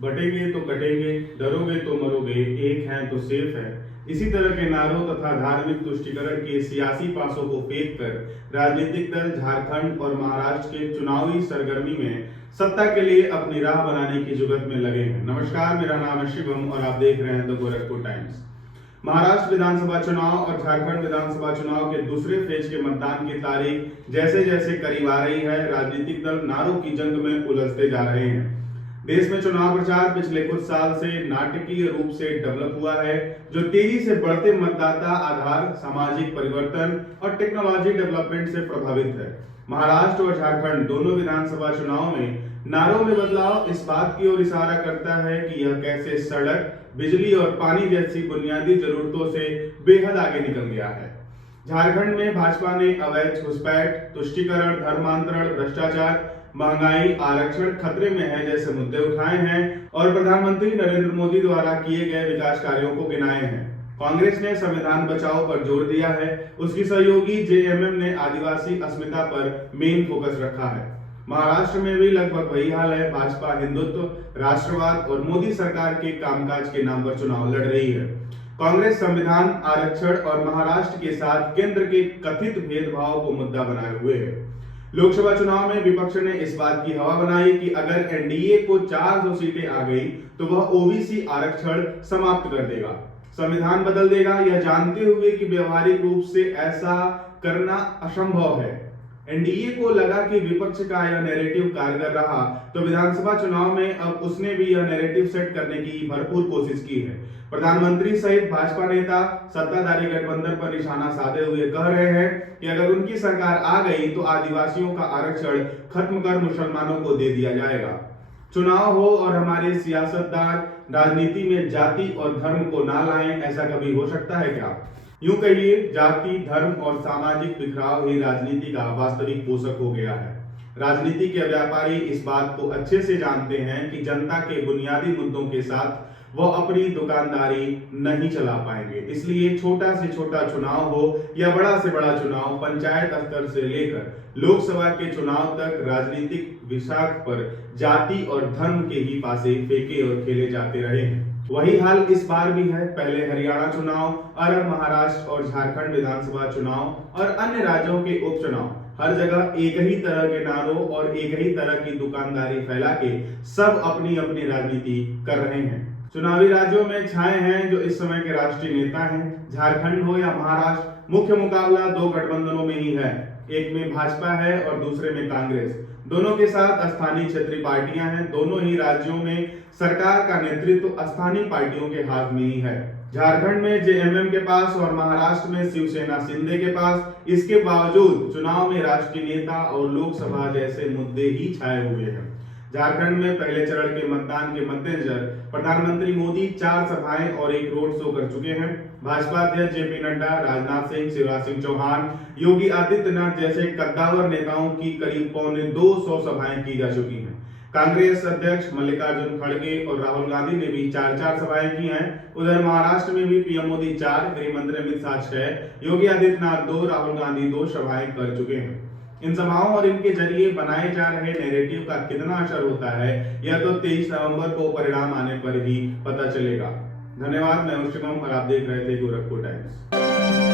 बटेंगे तो कटेंगे, डरोगे तो मरोगे, एक हैं तो सेफ है। इसी तरह के नारों तथा धार्मिक तुष्टीकरण के सियासी पासों को फेंक कर राजनीतिक दल झारखंड और महाराष्ट्र के चुनावी सरगर्मी में सत्ता के लिए अपनी राह बनाने की जुगत में लगे हैं। नमस्कार, मेरा नाम है शिवम और आप देख रहे हैं द गोरखपुर टाइम्स। महाराष्ट्र विधानसभा चुनाव और झारखंड विधानसभा चुनाव के दूसरे फेज के मतदान की तारीख जैसे जैसे करीब आ रही है, राजनीतिक दल नारों की जंग में उलझते जा रहे हैं। देश में चुनाव प्रचार पिछले कुछ साल से नाटकीय रूप से डेवलप हुआ है, जो तेजी से बढ़ते मतदाता आधार, सामाजिक परिवर्तन और टेक्नोलॉजी डेवलपमेंट से प्रभावित है। महाराष्ट्र और झारखंड दोनों विधानसभा चुनाव में नारों में बदलाव इस बात की ओर इशारा करता है कि यह कैसे सड़क, बिजली और पानी जैसी बुनियादी जरूरतों से बेहद आगे निकल गया है। झारखंड में भाजपा ने अवैध घुसपैठ, तुष्टीकरण, धर्मांतरण, भ्रष्टाचार, महंगाई, आरक्षण खतरे में है जैसे मुद्दे उठाए हैं और प्रधानमंत्री नरेंद्र मोदी द्वारा किए गए विकास कार्यों को गिनाए हैं। कांग्रेस ने संविधान बचाओ पर जोर दिया है, उसकी सहयोगी जेएमएम ने आदिवासी अस्मिता पर मेन फोकस रखा है। महाराष्ट्र में भी लगभग वही हाल है। भाजपा हिंदुत्व, राष्ट्रवाद और मोदी सरकार के कामकाज के नाम पर चुनाव लड़ रही है। कांग्रेस संविधान, आरक्षण और महाराष्ट्र के साथ केंद्र के कथित भेदभाव को मुद्दा बनाए हुए है। लोकसभा चुनाव में विपक्ष ने इस बात की हवा बनाई कि अगर एनडीए को 400 सीटें आ गई तो वह ओबीसी आरक्षण समाप्त कर देगा, संविधान बदल देगा, यह जानते हुए कि व्यवहारिक रूप से ऐसा करना असंभव है। एनडीए को लगा कि विपक्ष का यह नैरेटिव कारगर रहा, तो विधानसभा चुनाव में अब उसने भी यह नैरेटिव सेट करने की भरपूर कोशिश की है। प्रधानमंत्री सहित भाजपा नेता सत्ताधारी गठबंधन पर निशाना साधे हुए कह रहे हैं कि अगर उनकी सरकार आ गई तो आदिवासियों का आरक्षण खत्म कर मुसलमानों को दे दिया जाएगा। चुनाव हो और हमारे सियासतदान राजनीति में जाति और धर्म को ना लाएं, ऐसा कभी हो सकता है क्या? यूं कहिए, जाति, धर्म और सामाजिक बिखराव ही राजनीति का वास्तविक पोषक हो गया है। राजनीति के व्यापारी इस बात को अच्छे से जानते हैं कि जनता के बुनियादी मुद्दों के साथ वह अपनी दुकानदारी नहीं चला पाएंगे। इसलिए छोटा से छोटा चुनाव हो या बड़ा से बड़ा चुनाव, पंचायत स्तर से लेकर लोकसभा के चुनाव तक राजनीतिक विसाख पर जाति और धर्म के ही पासे फेंके और खेले जाते रहे हैं। वही हाल इस बार भी है। पहले हरियाणा चुनाव, अब महाराष्ट्र और झारखंड विधानसभा चुनाव और अन्य राज्यों के उपचुनाव, हर जगह एक ही तरह के नारों और एक ही तरह की दुकानदारी फैला के सब अपनी अपनी राजनीति कर रहे हैं। चुनावी राज्यों में छाए हैं जो इस समय के राष्ट्रीय नेता हैं। झारखंड हो या महाराष्ट्र, मुख्य मुकाबला दो गठबंधनों में ही है, एक में भाजपा है और दूसरे में कांग्रेस। दोनों के साथ स्थानीय क्षेत्रीय पार्टियां हैं। दोनों ही राज्यों में सरकार का नेतृत्व स्थानीय पार्टियों के हाथ में ही है। झारखंड में जेएमएम के पास और महाराष्ट्र में शिवसेना शिंदे के पास। इसके बावजूद चुनाव में राष्ट्रीय नेता और लोकसभा जैसे मुद्दे ही छाए हुए हैं। झारखंड में पहले चरण के मतदान के मद्देनजर प्रधानमंत्री मोदी 4 सभाएं और एक रोड शो कर चुके हैं। भाजपा अध्यक्ष जेपी नड्डा, राजनाथ सिंह, शिवराज सिंह चौहान, योगी आदित्यनाथ जैसे कद्दावर नेताओं की करीब 250 सभाएं की जा चुकी हैं। कांग्रेस अध्यक्ष मल्लिकार्जुन खड़गे और राहुल गांधी ने भी 4-4 सभाएं की हैं। उधर महाराष्ट्र में भी पीएम मोदी 4, गृह मंत्री अमित शाह 6, योगी आदित्यनाथ 2, राहुल गांधी 2 सभाएं कर चुके हैं। इन सभाओं और इनके जरिए बनाए जा रहे नैरेटिव का कितना असर होता है, यह तो 23 नवंबर को परिणाम आने पर ही पता चलेगा। धन्यवाद। मैं शिवम और आप देख रहे थे गोरखपुर टाइम्स।